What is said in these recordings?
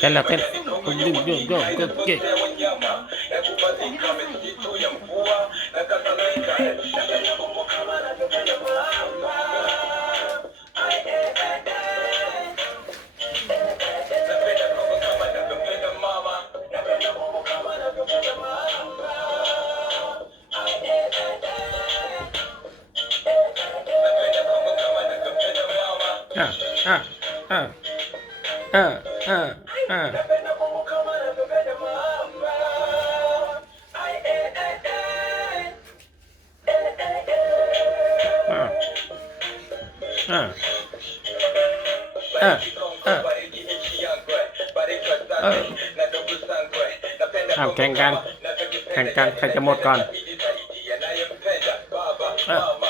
Tala ka. Ah, ah, ah, ah. อ้าวแข่งกัน แข่งกัน ใครจะหมดก่อน เออ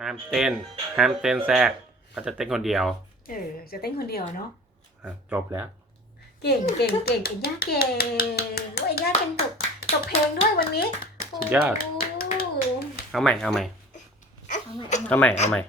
ห้ามเต้น ห้ามเต้นแทรกเขาจะเต้นคนเดียว เออ จะเต้นคนเดียวเนาะ อะจบแล้ว เก่งเก่งเก่งเก่งย่าเก่งว่าย่าเป็นตกตกเพลงด้วยวันนี้สุดยอดโอ้เอาใหม่ เอาใหม่ เอาใหม่เอาใหม่ เอาใหม่เอาใหม่